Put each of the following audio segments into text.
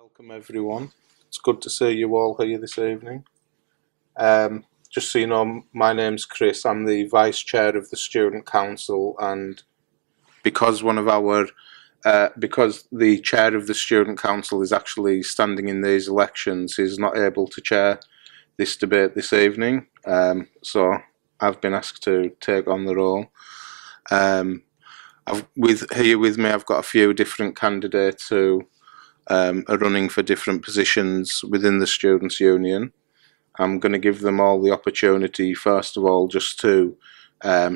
Welcome everyone. It's good to see you all here this evening. Just so you know, my name's Chris. I'm the Vice Chair of the Student Council, and because because the Chair of the Student Council is actually standing in these elections, he's not able to chair this debate this evening. So I've been asked to take on the role. Here with me, I've got a few different candidates who are running for different positions within the Students' Union. I'm going to give them all the opportunity, first of all, just to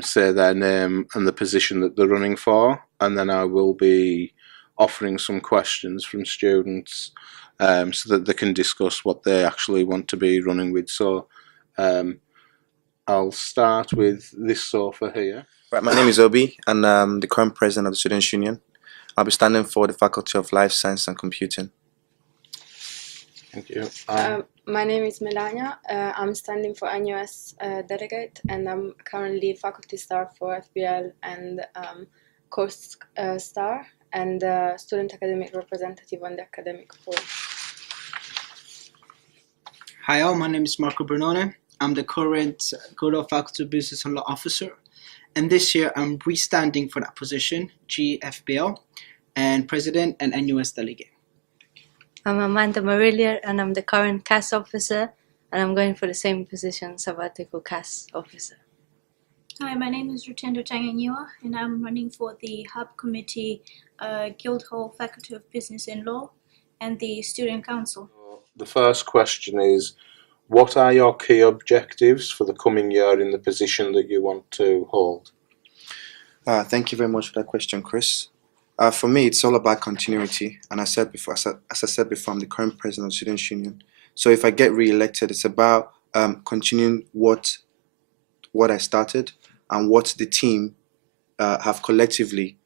say their name and the position that they're running for, and then I will be offering some questions from students so that they can discuss what they actually want to be running with. So I'll start with this sofa here. Right, my name is Obi, and I'm the current president of the Students' Union. I'll be standing for the Faculty of Life Science and Computing. Thank you. My name is Melania. I'm standing for NUS delegate, and I'm currently faculty star for FBL and course star and student academic representative on the academic forum. Hi all, my name is Marco Bernone. I'm the current Calcutta Faculty of Business and Law Officer, and this year I'm re-standing for that position, GFBL, and President and NUS Delegate. I'm Amanda Marillier, and I'm the current CAS officer, and I'm going for the same position, sabbatical CAS officer. Hi, my name is Rutendo Tanganyiwa, and I'm running for the Hub Committee, Guildhall Faculty of Business and Law, and the Student Council. The first question is, what are your key objectives for the coming year in the position that you want to hold? Thank you very much for that question, Chris. For me, it's all about continuity, and as I said before, I'm the current president of the Students' Union. So if I get re-elected, it's about continuing what I started and what the team have collectively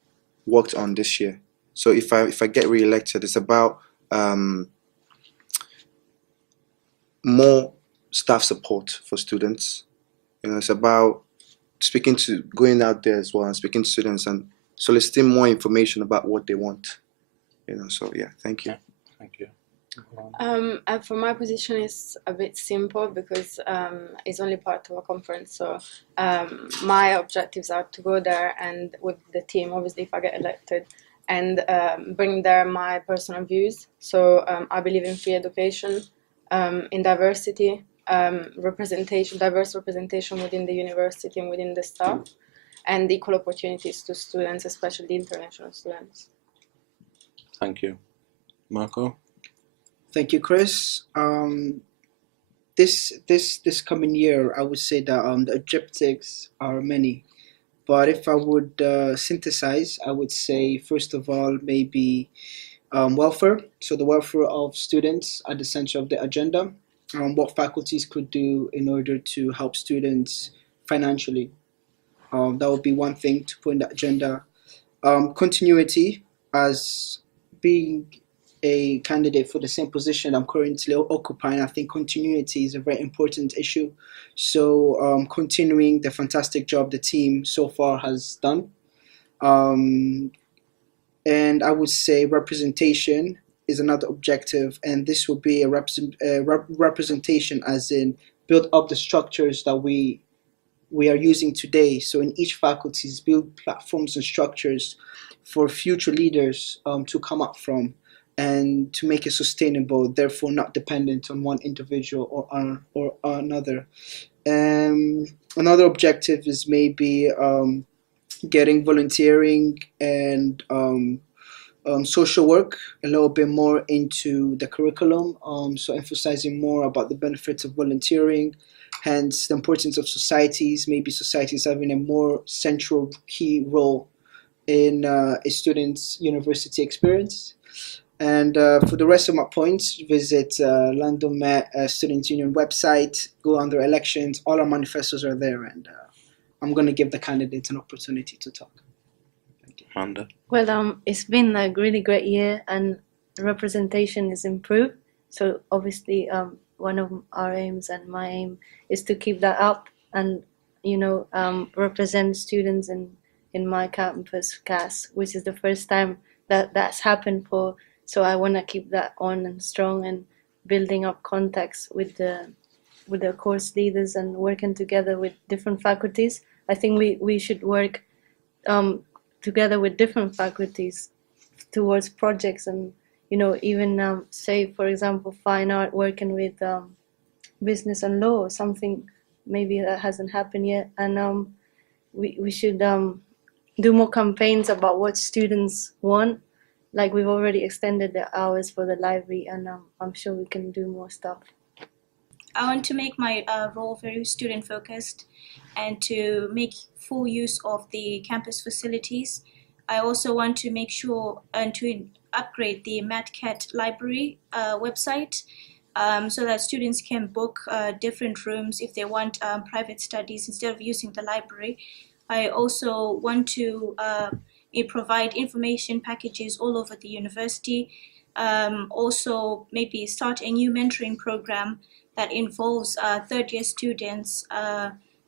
worked on this year. So if I get re-elected, it's about more staff support for students. It's about going out there as well and speaking to students and soliciting more information about what they want. So yeah, thank you. Thank you. For my position, it's a bit simple because it's only part of a conference. So my objectives are to go there and with the team, obviously, if I get elected, and bring there my personal views. So I believe in free education, in diversity, diverse representation within the university and within the staff, and equal opportunities to students, especially international students. Thank you. Marco? Thank you, Chris. This coming year, I would say that the objectives are many, but if I would synthesize, I would say first of all maybe welfare. So the welfare of students at the center of the agenda. What faculties could do in order to help students financially. That would be one thing to put in the agenda. Continuity, as being a candidate for the same position I'm currently occupying, I think continuity is a very important issue. So continuing the fantastic job the team so far has done. And I would say representation is another objective, and this will be a representation as in build up the structures that we are using today. So in each faculties, build platforms and structures for future leaders to come up from, and to make it sustainable, therefore not dependent on one individual or another. Another objective is maybe getting volunteering and social work a little bit more into the curriculum, so emphasizing more about the benefits of volunteering, hence the importance of societies, maybe societies having a more central key role in a student's university experience. And for the rest of my points, visit London Met Students' Union website, go under elections, all our manifestos are there, and I'm going to give the candidates an opportunity to talk. Amanda? Well, it's been a really great year, and representation is improved. So obviously, one of our aims and my aim is to keep that up and, represent students in my campus CAS, which is the first time that that's happened for So I want to keep that on and strong, and building up contacts with the course leaders and working together with different faculties. I think we should work together with different faculties towards projects, and even say, for example, fine art working with business and law, or something maybe that hasn't happened yet. And we should do more campaigns about what students want. Like, we've already extended the hours for the library, and I'm sure we can do more stuff. I want to make my role very student focused and to make full use of the campus facilities. I also want to make sure and to upgrade the MatCat library website so that students can book different rooms if they want private studies instead of using the library. I also want to provide information packages all over the university. Also, maybe start a new mentoring program that involves third-year students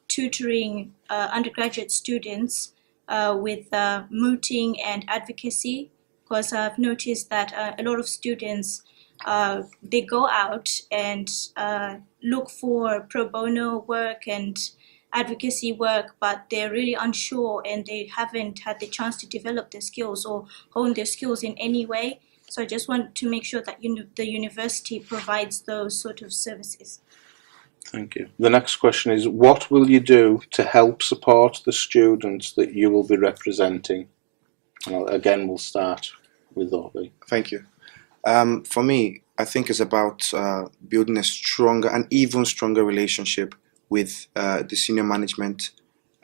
tutoring undergraduate students with mooting and advocacy, because I've noticed that a lot of students they go out and look for pro bono work and advocacy work, but they're really unsure and they haven't had the chance to develop their skills or hone their skills in any way. So I just want to make sure that the university provides those sort of services. Thank you. The next question is, what will you do to help support the students that you will be representing? Well, again, we'll start with Obi. Thank you. For me, I think it's about building a stronger and even stronger relationship with the senior management.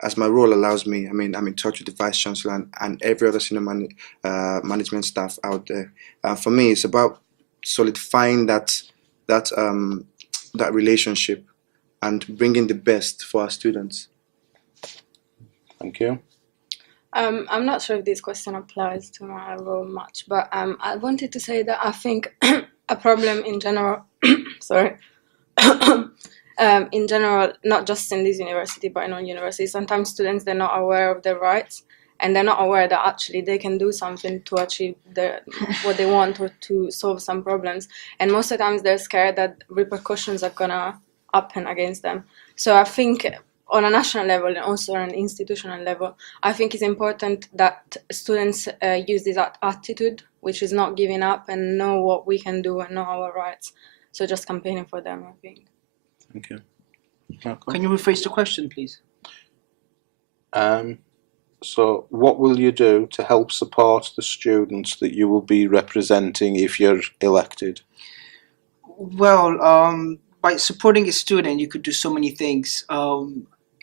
As my role allows me, I'm in touch with the Vice Chancellor and every other senior management staff out there. For me, it's about solidifying that relationship and bringing the best for our students. Thank you. I'm not sure if this question applies to my role much, but I wanted to say that I think a problem in general, sorry, in general, not just in this university, but in all universities, sometimes students, they're not aware of their rights, and they're not aware that actually they can do something to achieve what they want or to solve some problems. And most of the times they're scared that repercussions are gonna happen against them. So I think on a national level and also on an institutional level, I think it's important that students use this attitude, which is not giving up, and know what we can do and know our rights. So just campaigning for them, I think. Thank you. Malcolm? Can you rephrase the question, please? So what will you do to help support the students that you will be representing if you're elected? Well, by supporting a student, you could do so many things.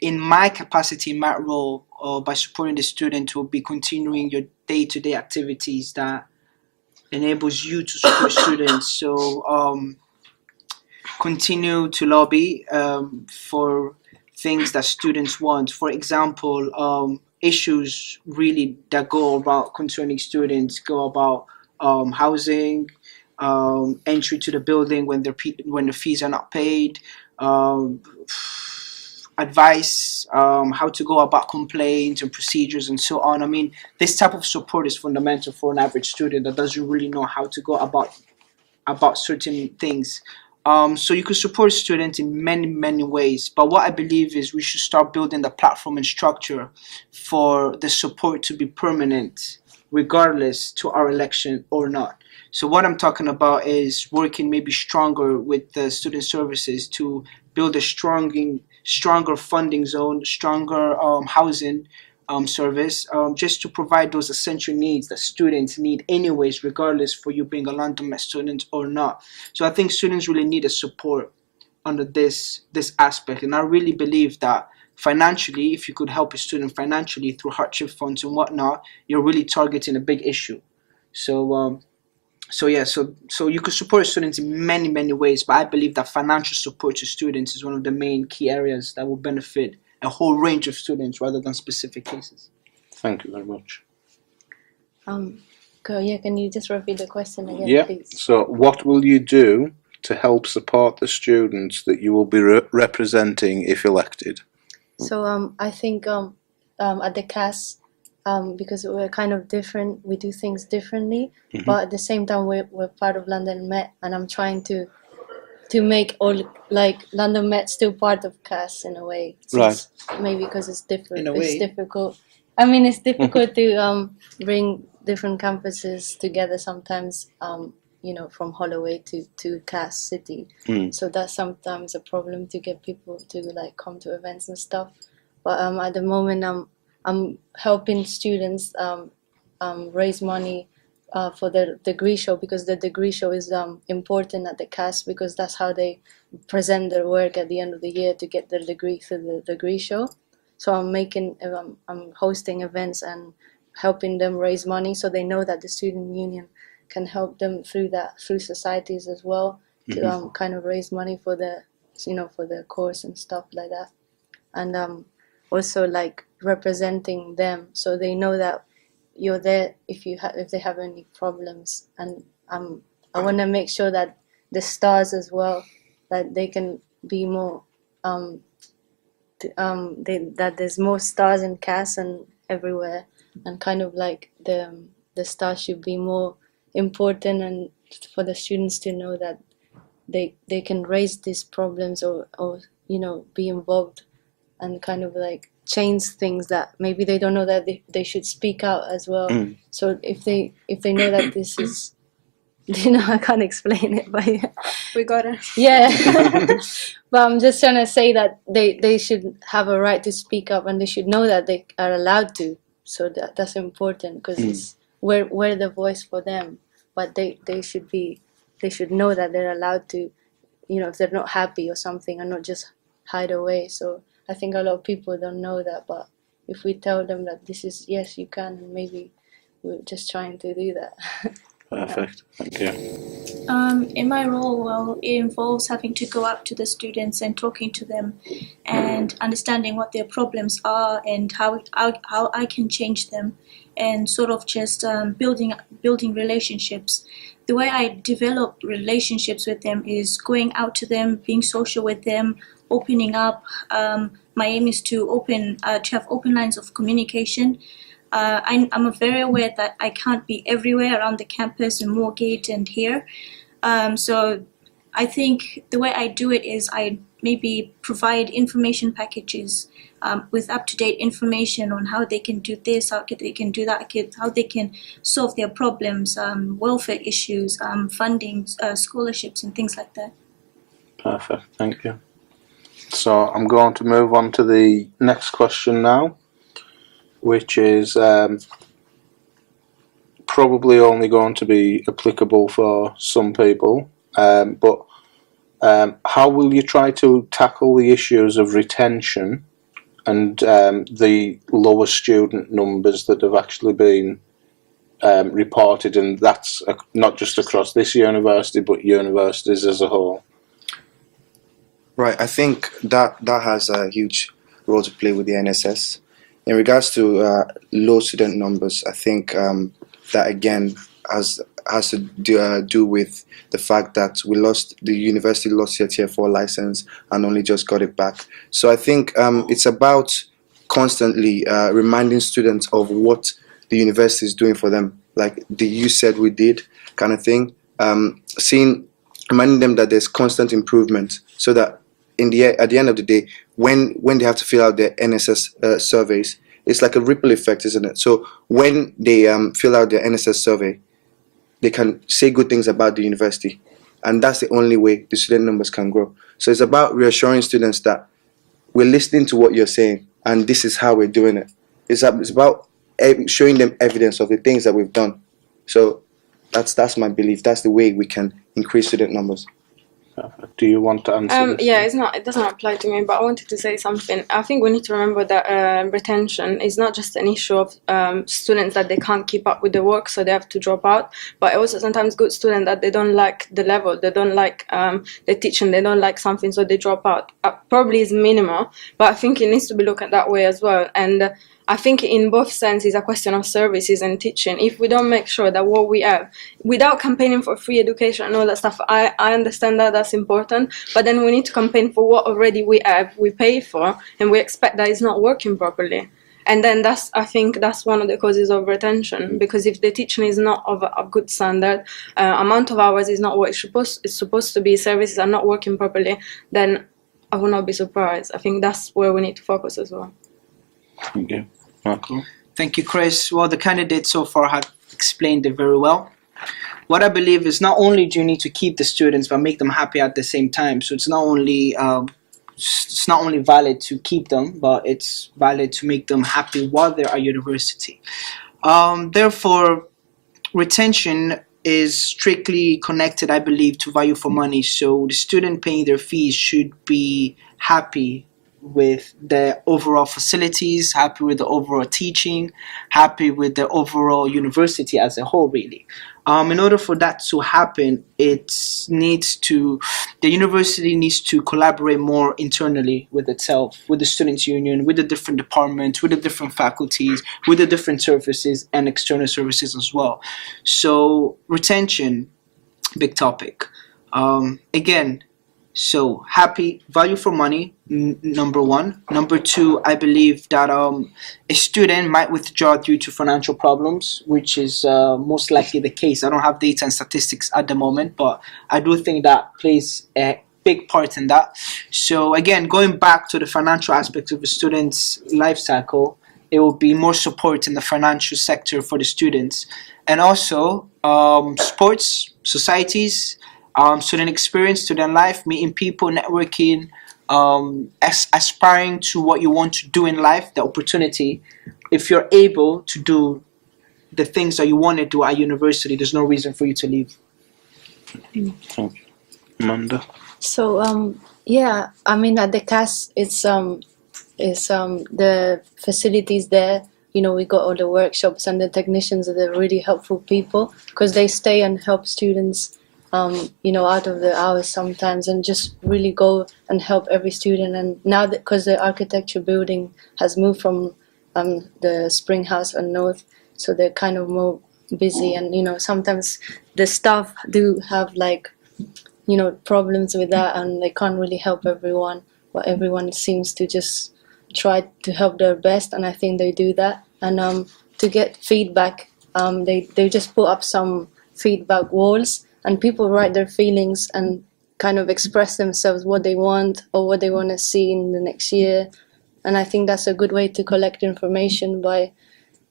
In my capacity, in my role, by supporting the student, will be continuing your day-to-day activities that enables you to support students. So continue to lobby for things that students want. For example, issues really that go about concerning students go about housing, entry to the building when the fees are not paid, advice, how to go about complaints and procedures and so on. I mean, this type of support is fundamental for an average student that doesn't really know how to go about certain things. So you could support students in many, many ways. But what I believe is we should start building the platform and structure for the support to be permanent, regardless to our election or not. So what I'm talking about is working maybe stronger with the student services to build a stronger funding zone, stronger housing service, just to provide those essential needs that students need anyways, regardless for you being a London Met student or not. So I think students really need a support under this aspect, and I really believe that financially, if you could help a student financially through hardship funds and whatnot, you're really targeting a big issue. So you could support students in many, many ways, but I believe that financial support to students is one of the main key areas that will benefit a whole range of students rather than specific cases. Thank you very much. Can you just repeat the question again, please? So what will you do to help support the students that you will be representing if elected? So I think at the CAS, because we're kind of different. We do things differently, Mhm. but at the same time, we're part of London Met, and I'm trying to make all like London Met still part of CAS in a way. Right. Maybe because it's different. In a It's way. difficult. I mean, it's difficult to bring different campuses together sometimes. From Holloway to CAS City. Mm. So that's sometimes a problem to get people to like come to events and stuff. But at the moment, I'm helping students raise money for the degree show, because the degree show is important at the CAS, because that's how they present their work at the end of the year to get their degree through the degree show. So I'm hosting events and helping them raise money, so they know that the student union can help them through societies as well, to kind of raise money for for the course and stuff like that. And also like representing them, so they know that you're there if they have any problems. And I want to make sure that the stars as well, that they can be more that there's more stars in CAS and everywhere, and kind of like the stars should be more important, and for the students to know that they can raise these problems, or be involved and kind of like change things that maybe they don't know that they should speak out as well. Mm. So if they know that this is I can't explain it, but yeah. We got it. Yeah. But I'm just trying to say that they should have a right to speak up, and they should know that they are allowed to. So that's important, because we're the voice for them, but they should know that they're allowed to, if they're not happy or something, and not just hide away. So I think a lot of people don't know that, but if we tell them that this is, yes, you can, and maybe we're just trying to do that. Perfect. Thank you. In my role, well, it involves having to go up to the students and talking to them and understanding what their problems are and how I can change them, and sort of just building relationships. The way I develop relationships with them is going out to them, being social with them, opening up. My aim is to have open lines of communication. I'm very aware that I can't be everywhere around the campus in Moorgate and here. So I think the way I do it is I maybe provide information packages with up-to-date information on how they can do this, how they can do that, how they can solve their problems, welfare issues, funding, scholarships, and things like that. Perfect. Thank you. So I'm going to move on to the next question now, which is probably only going to be applicable for some people, but how will you try to tackle the issues of retention and the lower student numbers that have actually been reported, and that's not just across this university but universities as a whole? Right, I think that has a huge role to play with the NSS. In regards to low student numbers, I think that again has to do with the fact that the university lost their Tier 4 license and only just got it back. So I think it's about constantly reminding students of what the university is doing for them, like the "you said we did" kind of thing. Reminding them that there's constant improvement, so that at the end of the day, when they have to fill out their NSS surveys, it's like a ripple effect, isn't it? So when they fill out their NSS survey, they can say good things about the university, and that's the only way the student numbers can grow. So it's about reassuring students that we're listening to what you're saying, and this is how we're doing it. It's about showing them evidence of the things that we've done. So that's my belief. That's the way we can increase student numbers. Do you want to answer this? Yeah, it doesn't apply to me, but I wanted to say something. I think we need to remember that retention is not just an issue of students that they can't keep up with the work, so they have to drop out, but also sometimes good students that they don't like the level, they don't like the teaching, they don't like something, so they drop out. Probably is minimal, but I think it needs to be looked at that way as well. And I think in both senses, it's a question of services and teaching. If we don't make sure that what we have, without campaigning for free education and all that stuff, I understand that that's important, but then we need to campaign for what already we have, we pay for, and we expect that it's not working properly. And then I think that's one of the causes of retention, because if the teaching is not of a good standard, amount of hours is not what it's supposed to be, services are not working properly, then I will not be surprised. I think that's where we need to focus as well. Thank you. Marco? Thank you, Chris. Well, the candidates so far have explained it very well. What I believe is not only do you need to keep the students, but make them happy at the same time. So it's not only valid to keep them, but it's valid to make them happy while they're at university. Therefore, retention is strictly connected, I believe, to value for money. So the student paying their fees should be happy with the overall facilities, happy with the overall teaching, happy with the overall university as a whole, really. In order for that to happen, the university needs to collaborate more internally with itself, with the students' union, with the different departments, with the different faculties, with the different services and external services as well. So retention, big topic. Again, so happy, value for money, number one. Number two, I believe that a student might withdraw due to financial problems, which is most likely the case. I don't have data and statistics at the moment, but I do think that plays a big part in that. So again, going back to the financial aspect of a student's life cycle, it will be more support in the financial sector for the students. And also sports, societies, student experience, student life, meeting people, networking, aspiring to what you want to do in life, the opportunity. If you're able to do the things that you want to do at university, there's no reason for you to leave. Thank you. Amanda? So yeah, I mean at the CAS it's the facilities there. You know, we got all the workshops and the technicians are the really helpful people because they stay and help students. You know, out of the hours sometimes, and just really go and help every student. And now that because the architecture building has moved from the Spring House and North, so they're kind of more busy. And you know, sometimes the staff do have like, you know, problems with that, and they can't really help everyone. But everyone seems to just try to help their best, and I think they do that. And to get feedback, they just put up some feedback walls. And people write their feelings and kind of express themselves, what they want or what they want to see in the next year. And I think that's a good way to collect information by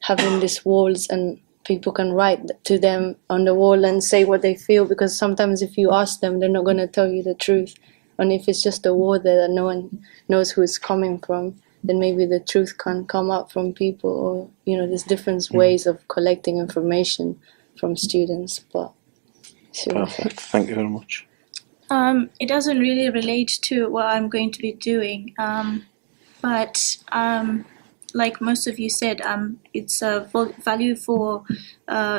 having these walls, and people can write to them on the wall and say what they feel, because sometimes if you ask them, they're not going to tell you the truth. And if it's just a wall there that no one knows who it's coming from, then maybe the truth can't come out from people. Or, you know, there's different ways of collecting information from students. But Perfect. Thank you very much. It doesn't really relate to what I'm going to be doing, but like most of you said, it's a value for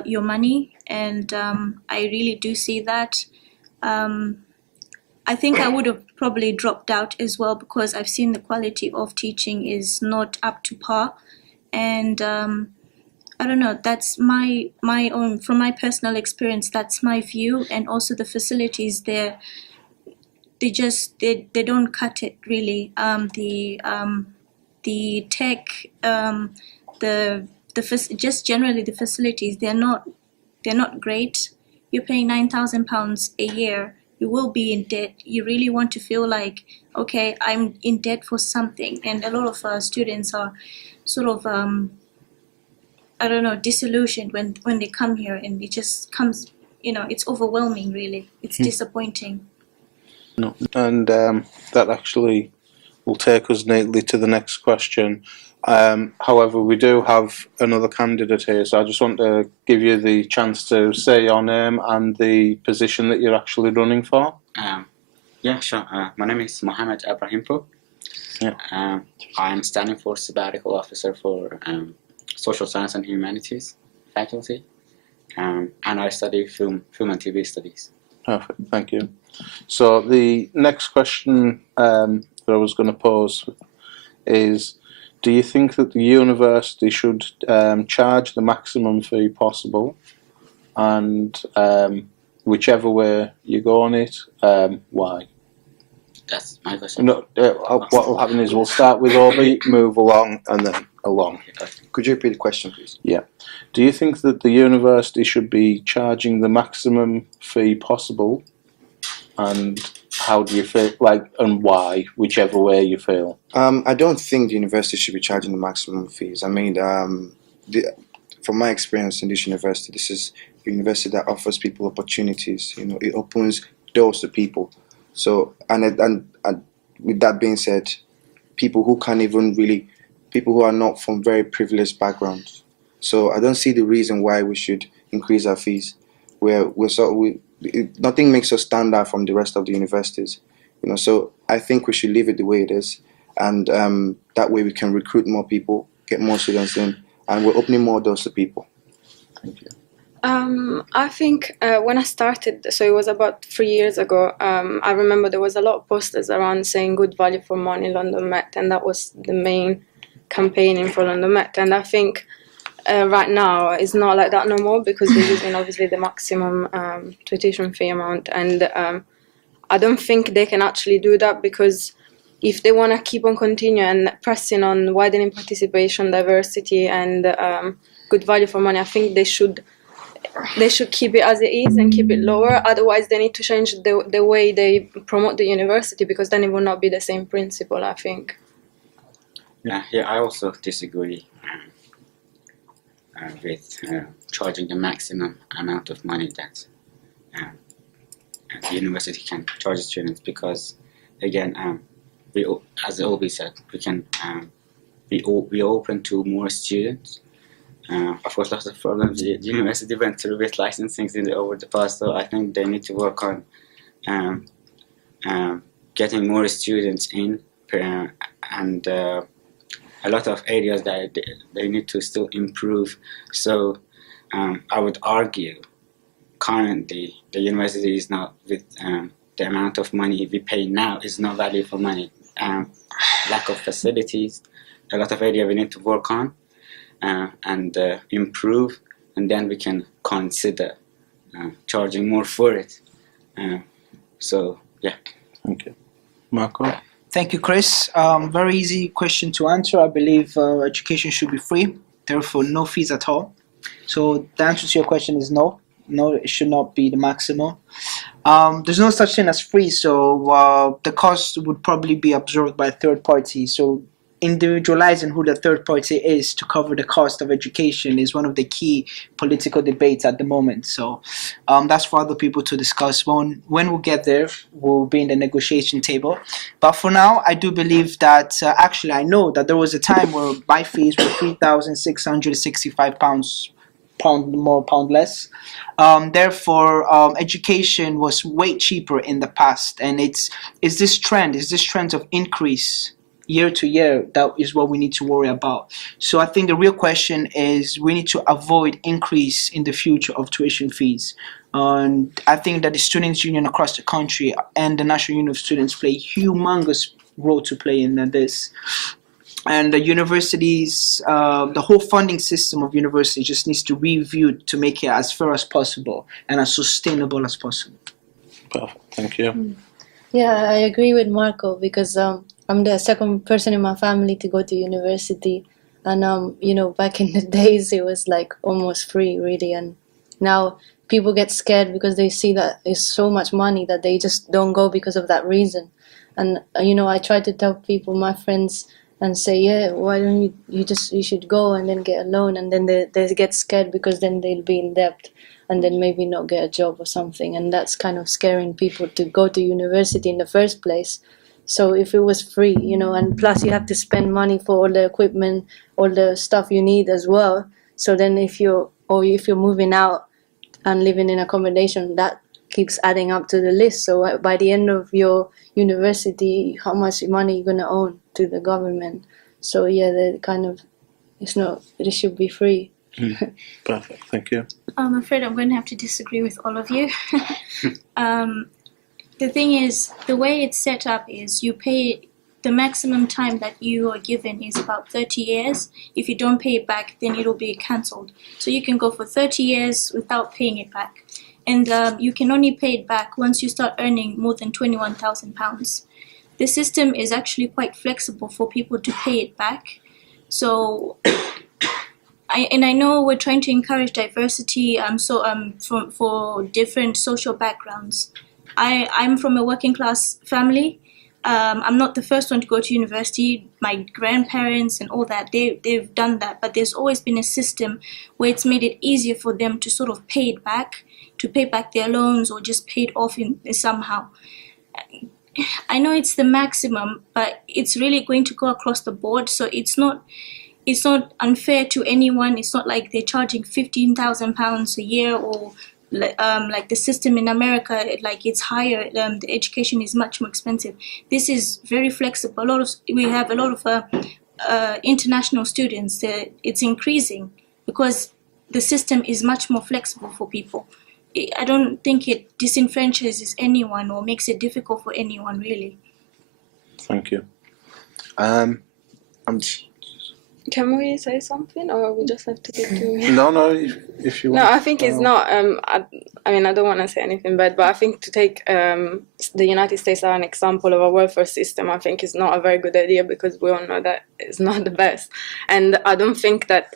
your money, and I really do see that. I think I would have probably dropped out as well because I've seen the quality of teaching is not up to par, and I don't know, that's my own, from my personal experience, that's my view. And also the facilities there, they don't cut it really. The tech, just generally the facilities, they're not great. You're paying £9,000 a year. You will be in debt. You really want to feel like, okay, I'm in debt for something. And a lot of students are sort of I don't know, disillusioned when they come here, and it just comes, you know, it's overwhelming really. It's disappointing. No. And that actually will take us neatly to the next question. However, we do have another candidate here, so I just want to give you the chance to say your name and the position that you're actually running for. Yeah, sure. My name is Mohammed Ibrahimpur. Yeah. I'm standing for sabbatical officer for Social Science and Humanities faculty, and I study film and TV studies. Perfect, thank you. So the next question that I was going to pose is, do you think that the university should charge the maximum fee possible, and whichever way you go on it, why? That's my question. No, what will happen is we'll start with Obi, move along, and then along. Could you repeat the question, please? Do you think that the university should be charging the maximum fee possible? And how do you feel, and why, whichever way you feel? I don't think the university should be charging the maximum fees. I mean, from my experience in this university, this is a university that offers people opportunities. You know, it opens doors to people. So, and with that being said, people who are not from very privileged backgrounds. So I don't see the reason why we should increase our fees. Nothing makes us stand out from the rest of the universities. You know, so I think we should leave it the way it is, and that way we can recruit more people, get more students in, and we're opening more doors to people. Thank you. I think when I started, so it was about 3 years ago, I remember there was a lot of posters around saying good value for money London Met, and that was the main campaigning for London Met. And I think right now it's not like that no more, because they're using obviously the maximum tuition fee amount, and I don't think they can actually do that, because if they want to keep on continuing and pressing on widening participation, diversity, and good value for money, I think they should keep it as it is and keep it lower. Otherwise, they need to change the way they promote the university, because then it will not be the same principle, I think. Yeah, I also disagree with charging the maximum amount of money that the university can charge students, because again, we, as Obi said, we can we open to more students. Of course, lots of problems the university went through with licensing over the past, so I think they need to work on getting more students in, and a lot of areas that they need to still improve. So I would argue currently the university is not, with the amount of money we pay now, is not value for money. Lack of facilities, a lot of areas we need to work on and improve, and then we can consider charging more for it. So yeah. Thank you. Marco? Thank you, Chris. Very easy question to answer. I believe education should be free, therefore no fees at all. So the answer to your question is no. No, it should not be the maximum. There's no such thing as free, so the cost would probably be absorbed by a third party. So individualizing who the third party is to cover the cost of education is one of the key political debates at the moment. So that's for other people to discuss. When we get there, we'll be in the negotiation table. But for now, I do believe that, actually I know that there was a time where my fees were £3,665, pound more, pound less. Therefore, education was way cheaper in the past, and is this trend of increase year to year that is what we need to worry about. So I think the real question is we need to avoid increase in the future of tuition fees. And I think that the Students' Union across the country and the National Union of Students play a humongous role to play in this. And the universities, the whole funding system of universities just needs to be reviewed to make it as fair as possible and as sustainable as possible. Perfect. Thank you. Yeah, I agree with Marco, because I'm the second person in my family to go to university, and back in the days it was like almost free, really, and now people get scared because they see that it's so much money that they just don't go because of that reason. And I try to tell people, my friends, and say, yeah, why don't you should go and then get a loan, and then they get scared because then they'll be in debt and then maybe not get a job or something, and that's kind of scaring people to go to university in the first place. So if it was free, and plus you have to spend money for all the equipment, all the stuff you need as well. So then if you're moving out and living in accommodation, that keeps adding up to the list. So by the end of your university, how much money you're gonna owe to the government? So yeah, it should be free. Perfect. Thank you. I'm afraid I'm going to have to disagree with all of you. The thing is, the way it's set up is you pay the maximum time that you are given is about 30 years. If you don't pay it back, then it'll be cancelled. So you can go for 30 years without paying it back. And you can only pay it back once you start earning more than £21,000. the system is actually quite flexible for people to pay it back. So I know we're trying to encourage diversity for different social backgrounds. I'm from a working class family. I'm not the first one to go to university. My grandparents and all that, they've done that. But there's always been a system where it's made it easier for them to sort of pay it back, to pay back their loans or just pay it off somehow. I know it's the maximum, but it's really going to go across the board. So it's not unfair to anyone. It's not like they're charging £15,000 a year or like the system in America, like it's higher. The education is much more expensive. This is very flexible. We have a lot of international students. It's increasing because the system is much more flexible for people. I don't think it disenfranchises anyone or makes it difficult for anyone, really. Thank you. Can we say something, or we just have to keep doing? No, if you want. No, I think it's not. I mean, I don't want to say anything bad, but I think to take the United States as an example of a welfare system, I think is not a very good idea, because we all know that it's not the best. And I don't think that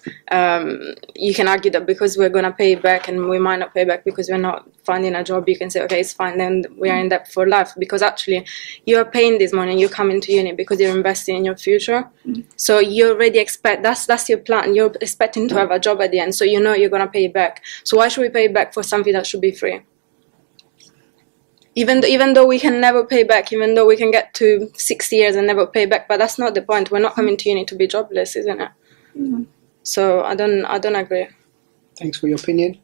you can argue that because we're going to pay back and we might not pay back because we're not finding a job, you can say, okay, it's fine, then we are in debt for life. Because actually, you are paying this money and you're coming to uni because you're investing in your future. Mm-hmm. So you already expect, that's your plan. You're expecting to have a job at the end, so you know you're going to pay back. So why should we pay back for something that should be free? Even though we can never pay back, even though we can get to 60 years and never pay back, but that's not the point. We're not coming to uni to be jobless, isn't it? Mm-hmm. So I don't agree. Thanks for your opinion.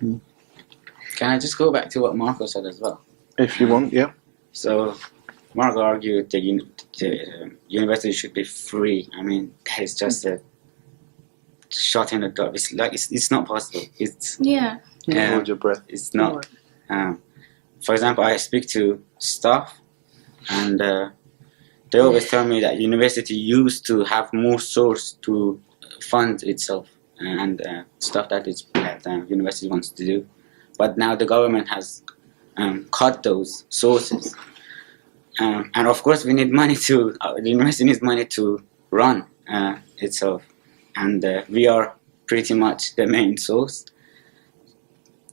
Can I just go back to what Marco said as well? If you want, yeah. So Marco argued the university should be free. I mean, that is just a shot in the dark. It's like it's not possible. Hold your breath. It's not. For example, I speak to staff, and they always tell me that university used to have more source to fund itself and stuff that university wants to do. But now the government has cut those sources. And of course, we need money the university needs money to run itself. And we are pretty much the main source.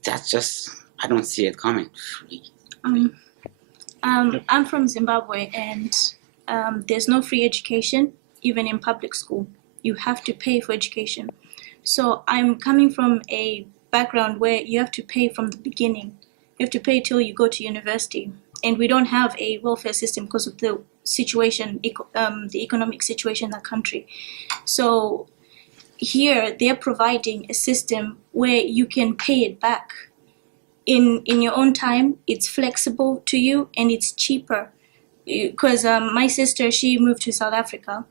That's just, I don't see it coming free. I'm from Zimbabwe, and there's no free education, even in public school. You have to pay for education. So I'm coming from a background where you have to pay from the beginning. You have to pay till you go to university. And we don't have a welfare system because of the situation, the economic situation in the country. So here they're providing a system where you can pay it back in your own time. It's flexible to you and it's cheaper. Because my sister, she moved to South Africa,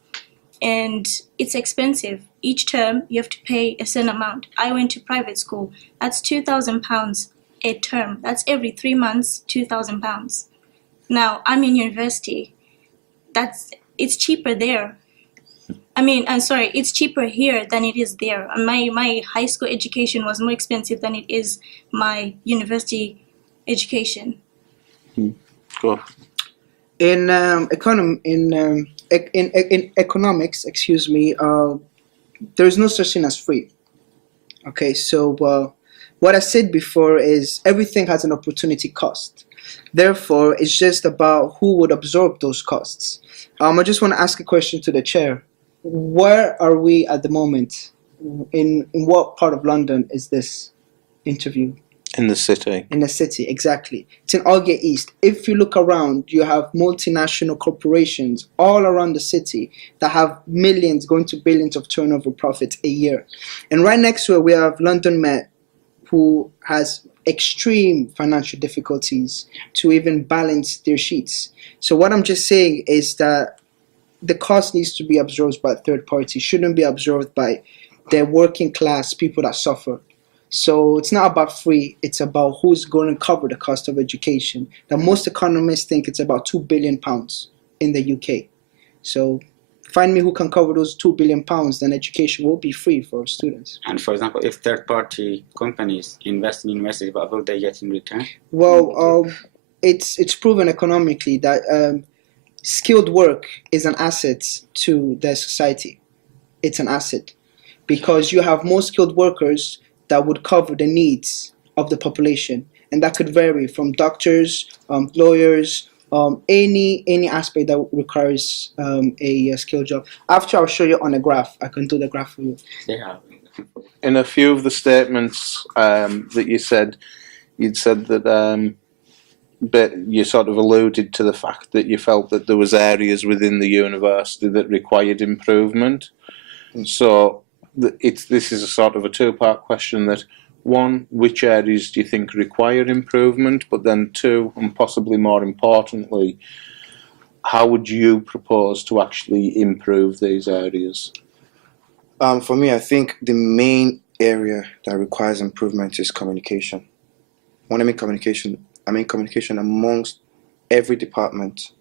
and it's expensive. Each term you have to pay a certain amount. I went to private school. That's £2,000 a term. That's every 3 months, £2,000. Now I'm in university. It's cheaper there. It's cheaper here than it is there. My high school education was more expensive than it is my university education. Go. In economics, there is no such thing as free. Okay, so what I said before is everything has an opportunity cost. Therefore, it's just about who would absorb those costs. I just want to ask a question to the chair. Where are we at the moment? In what part of London is this interview? In the city. In the city, exactly. It's in Aldgate East. If you look around, you have multinational corporations all around the city that have millions going to billions of turnover profits a year. And right next to it, we have London Met, who has extreme financial difficulties to even balance their sheets. So what I'm just saying is that the cost needs to be absorbed by third parties, shouldn't be absorbed by the working class people that suffer. So it's not about free, it's about who's going to cover the cost of education. Now, most economists think it's about £2 billion in the UK. So find me who can cover those £2 billion, then education will be free for students. And for example, if third-party companies invest in university, what will they get in return? Well, it's proven economically that skilled work is an asset to the society. It's an asset because you have more skilled workers that would cover the needs of the population, and that could vary from doctors, lawyers, any aspect that requires a skilled job. After I'll show you on a graph. I can do the graph for you. Yeah. In a few of the statements that you'd said that but you sort of alluded to the fact that you felt that there was areas within the university that required improvement. So this is a sort of a two-part question. That one, which areas do you think require improvement? But then two, and possibly more importantly, how would you propose to actually improve these areas? For me, I think the main area that requires improvement is communication. When I mean communication amongst every department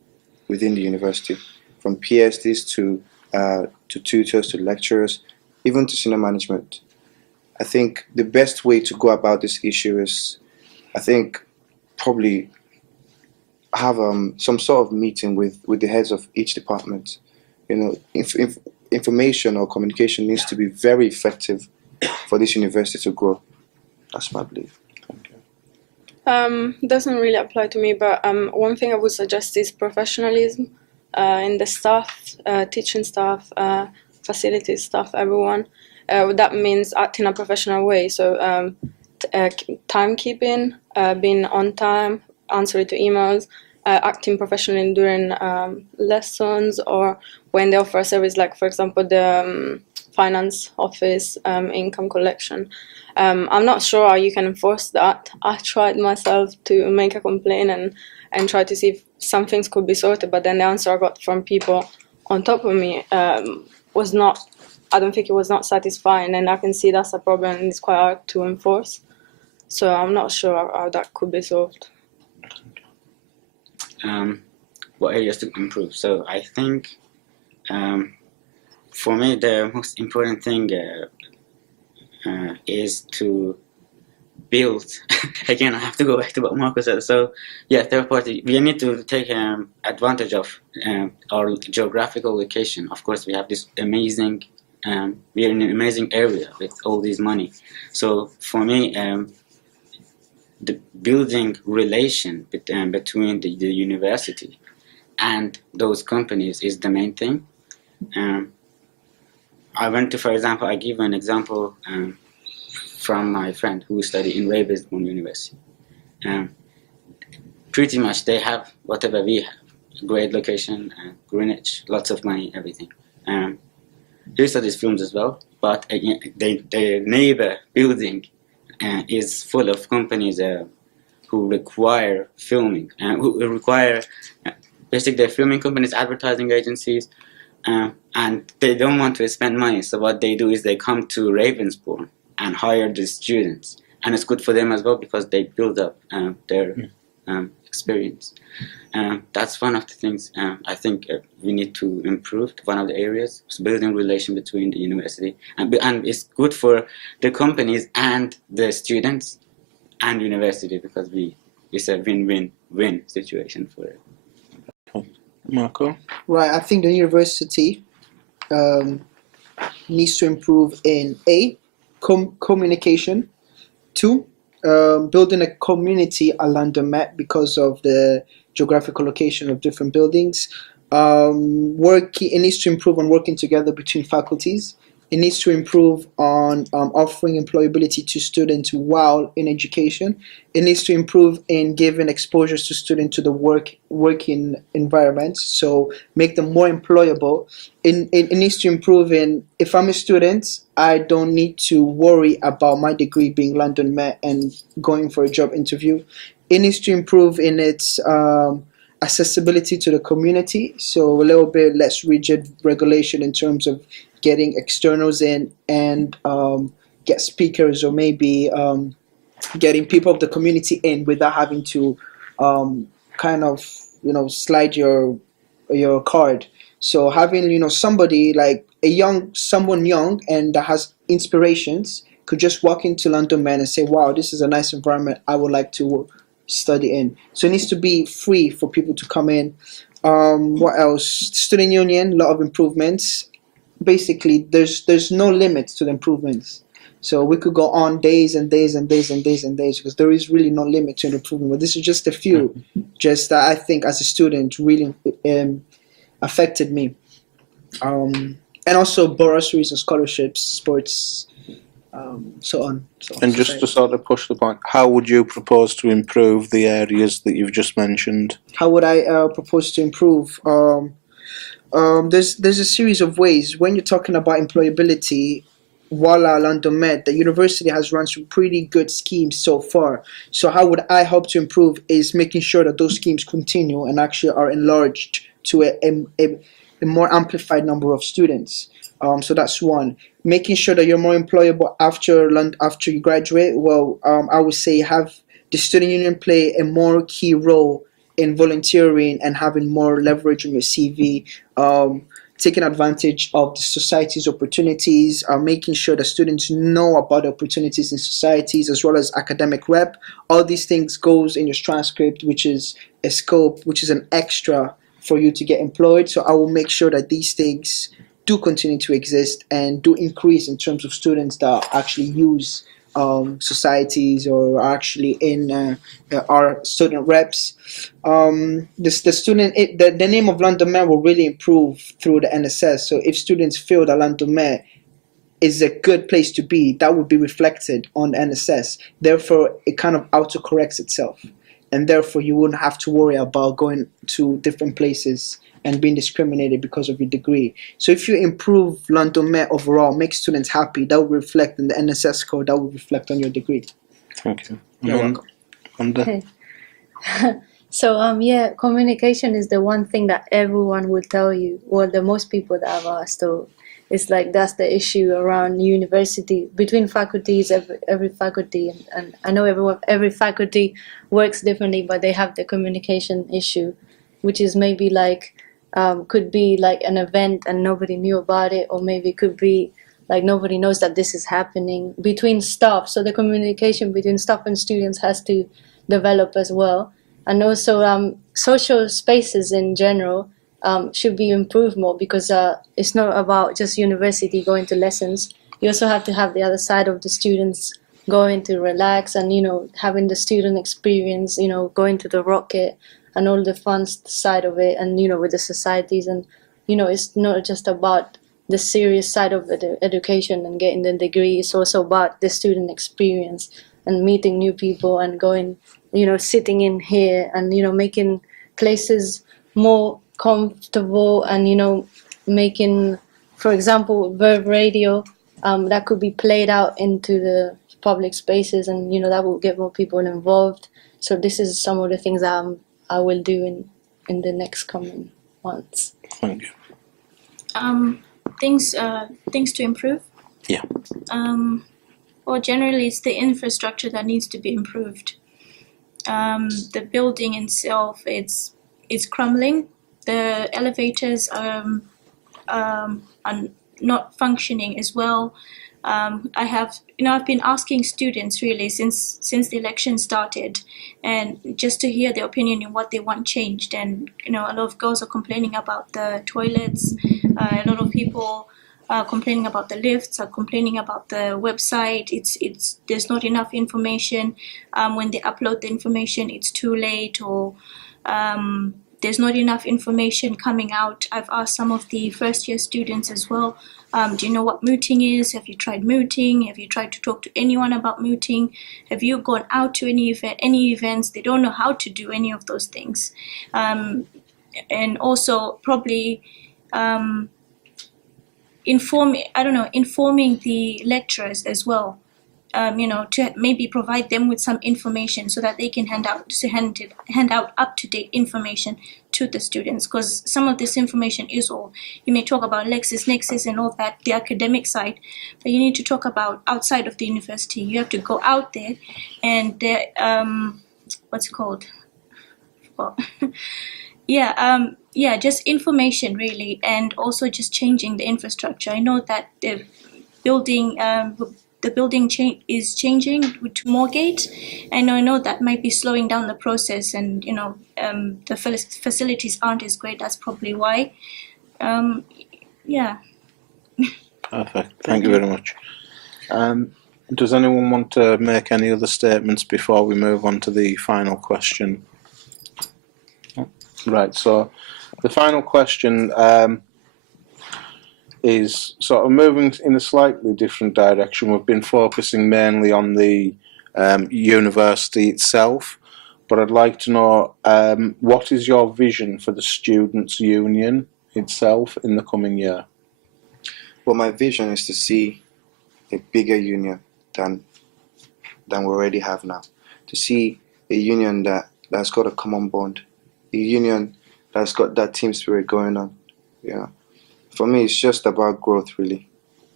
within the university, from PhDs to tutors to lecturers, even to senior management. I think the best way to go about this issue is, I think, probably have some sort of meeting with the heads of each department. You know, information or communication needs to be very effective for this university to grow. That's my belief. Doesn't really apply to me, but one thing I would suggest is professionalism in the staff, teaching staff, facilities staff, everyone. That means act in a professional way. So timekeeping, being on time, answering to emails, acting professionally during lessons or when they offer a service, like for example the finance office, income collection. I'm not sure how you can enforce that. I tried myself to make a complaint and try to see if some things could be sorted, but then the answer I got from people on top of me was not, I don't think it was not satisfying, and I can see that's a problem and it's quite hard to enforce. So I'm not sure how that could be solved. What areas to improve? So I think for me the most important thing is to build. Again, I have to go back to what Marco said. So yeah, third party, we need to take advantage of our geographical location. Of course, we have this amazing, we're in an amazing area with all this money. So for me, the building relation between the university and those companies is the main thing. I went to, for example, I give an example from my friend who studied in Ravensbourne University. Pretty much they have whatever we have, great location, Greenwich, lots of money, everything. He studies films as well, but again, their neighbor building is full of companies who require filming, who require basically they're filming companies, advertising agencies, and they don't want to spend money. So what they do is they come to Ravensbourne and hire the students, and it's good for them as well because they build up their experience. That's one of the things I think we need to improve. One of the areas is building relation between the university, and it's good for the companies and the students and university because it's a win-win-win situation for it. Marco? Right, I think the university needs to improve in communication. 2, building a community around the map because of the geographical location of different buildings. It needs to improve on working together between faculties. It needs to improve on offering employability to students while in education. It needs to improve in giving exposures to students to the working environment, so make them more employable. It needs to improve in, if I'm a student, I don't need to worry about my degree being London Met and going for a job interview. It needs to improve in its accessibility to the community, so a little bit less rigid regulation in terms of getting externals in and get speakers, or maybe getting people of the community in without having to kind of slide your card. So having somebody like someone young and that has inspirations could just walk into London Man and say, wow, this is a nice environment, I would like to study in. So it needs to be free for people to come in. What else? Student union, a lot of improvements. Basically, there's no limit to the improvements. So we could go on days and days and days and days and days because there is really no limit to an improvement. But this is just a few, just that I think as a student really affected me. And also bursaries and scholarships, sports, so on. So on. And just to sort of push the point, how would you propose to improve the areas that you've just mentioned? How would I propose to improve? There's a series of ways. When you're talking about employability, voila, London Met, the university has run some pretty good schemes so far. So how would I help to improve is making sure that those schemes continue and actually are enlarged to a more amplified number of students. So that's one. Making sure that you're more employable after you graduate. Well, I would say have the student union play a more key role in volunteering and having more leverage on your CV. Taking advantage of the society's opportunities, making sure that students know about the opportunities in societies as well as academic rep. All these things goes in your transcript, which is a scope, which is an extra for you to get employed. So I will make sure that these things do continue to exist and do increase in terms of students that actually use societies or are actually in our student reps. The name of London Met will really improve through the NSS. So if students feel that London Met is a good place to be, that would be reflected on the NSS. Therefore, it kind of autocorrects itself. And therefore, you wouldn't have to worry about going to different places and being discriminated because of your degree. So if you improve London Met overall, make students happy, that will reflect in the NSS score, that will reflect on your degree. Thank you. You're welcome. Okay. So yeah, communication is the one thing that everyone will tell you, or the most people that I've asked. So it's like that's the issue around university between faculties. Every faculty, and I know every faculty works differently, but they have the communication issue, which is maybe like could be like an event and nobody knew about it, or maybe could be like nobody knows that this is happening between staff. So the communication between staff and students has to develop as well. And also social spaces in general should be improved more, because it's not about just university going to lessons. You also have to have the other side of the students going to relax and, having the student experience, going to the Rocket and all the fun side of it, and, with the societies. And, it's not just about the serious side of education and getting the degree. It's also about the student experience and meeting new people and going, sitting in here and, making places more comfortable and, making, for example, Verve Radio, that could be played out into the public spaces, and, that will get more people involved. So this is some of the things that I will do in the next coming months. Thank you. Things to improve. Yeah. Well, generally, it's the infrastructure that needs to be improved. The building itself, it's crumbling. The elevators are not functioning as well. I've been asking students really since the election started, and just to hear their opinion and what they want changed. And a lot of girls are complaining about the toilets. A lot of people are complaining about the lifts, are complaining about the website. It's there's not enough information. When they upload the information, it's too late, or there's not enough information coming out. I've asked some of the first year students as well, do you know what mooting is? Have you tried mooting? Have you tried to talk to anyone about mooting? Have you gone out to any events? They don't know how to do any of those things. And also probably informing the lecturers as well. To maybe provide them with some information so that they can hand out up-to-date information to the students, because some of this information is all. You may talk about LexisNexis and all that, the academic side, but you need to talk about outside of the university. You have to go out there and what's it called? Just information really, and also just changing the infrastructure. I know that the building the building is changing to Moorgate, and I know that might be slowing down the process, and the facilities aren't as great. That's probably why. Yeah. Perfect. Thank you very much. Does anyone want to make any other statements before we move on to the final question? Right, so the final question is sort of moving in a slightly different direction. We've been focusing mainly on the university itself, but I'd like to know what is your vision for the Students' Union itself in the coming year? Well, my vision is to see a bigger union than we already have now. To see a union that's got a common bond, a union that's got that team spirit going on. Yeah. For me, it's just about growth, really.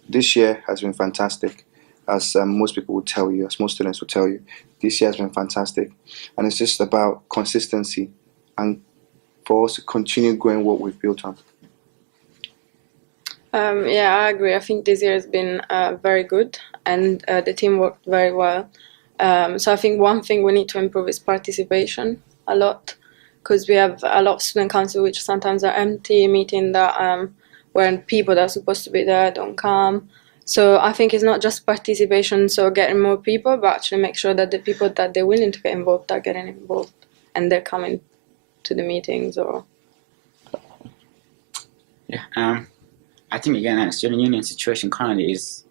This year has been fantastic, as most people will tell you, as most students will tell you. This year has been fantastic, and it's just about consistency and for us to continue growing what we've built on. Yeah, I agree. I think this year has been very good, and the team worked very well. So I think one thing we need to improve is participation a lot, because we have a lot of student council which sometimes are empty, meeting that when people that are supposed to be there don't come. So I think it's not just participation, so getting more people, but actually make sure that the people that they're willing to get involved are getting involved and they're coming to the meetings. Or Yeah. I think again, student union situation currently is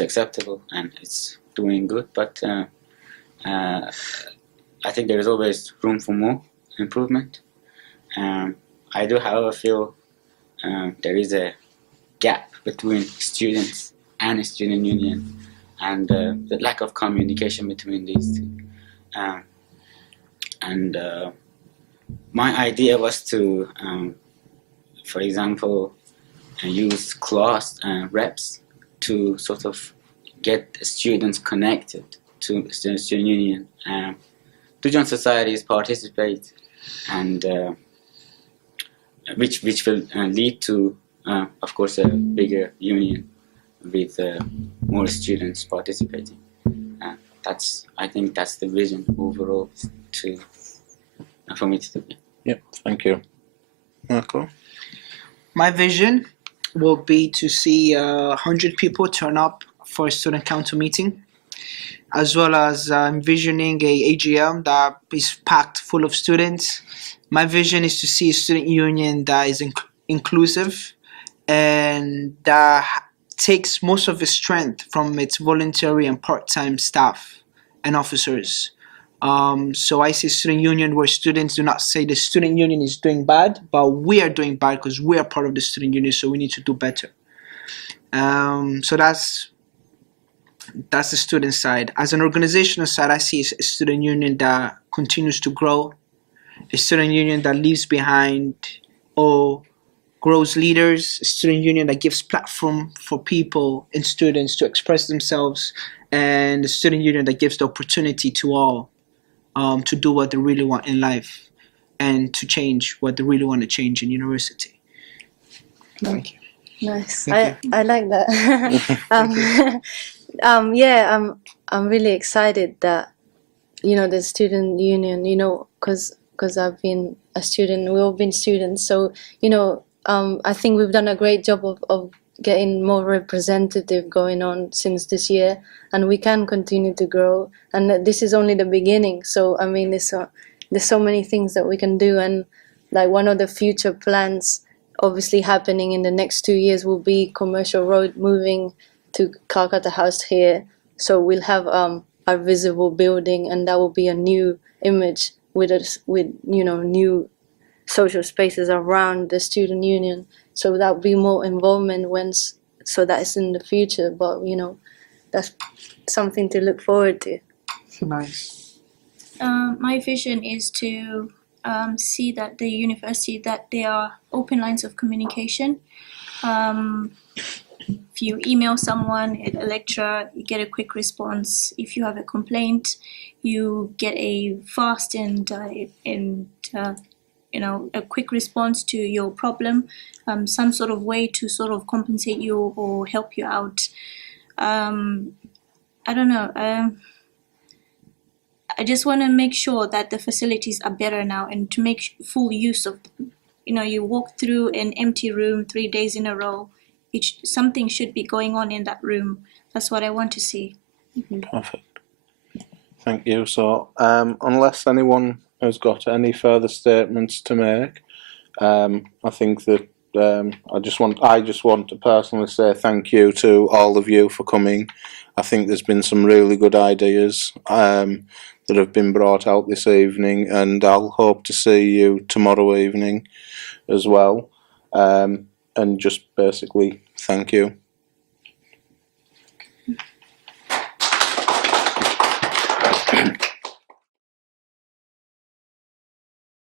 acceptable and it's doing good, but I think there is always room for more improvement. I do, however, feel there is a gap between students and a student union, and the lack of communication between these two. My idea was to, for example, use class reps to sort of get students connected to the student union, to join societies, participate, and which will lead to, of course, a bigger union with more students participating. I think that's the vision overall for me to do. Yep, thank you. Marco? My vision will be to see 100 people turn up for a student council meeting, as well as envisioning a AGM that is packed full of students. My vision is to see a student union that is inclusive and that takes most of its strength from its voluntary and part-time staff and officers. So I see student union where students do not say the student union is doing bad, but we are doing bad because we are part of the student union, so we need to do better. So that's the student side. As an organizational side, I see a student union that continues to grow, a student union that leaves behind or grows leaders, a student union that gives platform for people and students to express themselves, and a student union that gives the opportunity to all to do what they really want in life and to change what they really want to change in university. Thank you. Nice. Thank I like that. I'm really excited that the student union, because I've been a student, we've all been students, so I think we've done a great job of getting more representative going on since this year, and we can continue to grow, and this is only the beginning. So I mean, there's so many things that we can do, and like one of the future plans obviously happening in the next 2 years will be Commercial Road moving to Calcutta House here, so we'll have our visible building, and that will be a new image with new social spaces around the student union. So that will be more involvement so that's in the future, but that's something to look forward to. Nice. My vision is to see that the university, that there are open lines of communication. If you email someone, a lecturer, you get a quick response. If you have a complaint, you get a fast and a quick response to your problem, some sort of way to sort of compensate you or help you out. I don't know. I just want to make sure that the facilities are better now and to make full use of them. You know, you walk through an empty room 3 days in a row. Something should be going on in that room. That's what I want to see. Perfect. Thank you. So, unless anyone has got any further statements to make, I think that I just want to personally say thank you to all of you for coming. I think there's been some really good ideas that have been brought out this evening, and I'll hope to see you tomorrow evening as well. And just basically thank you.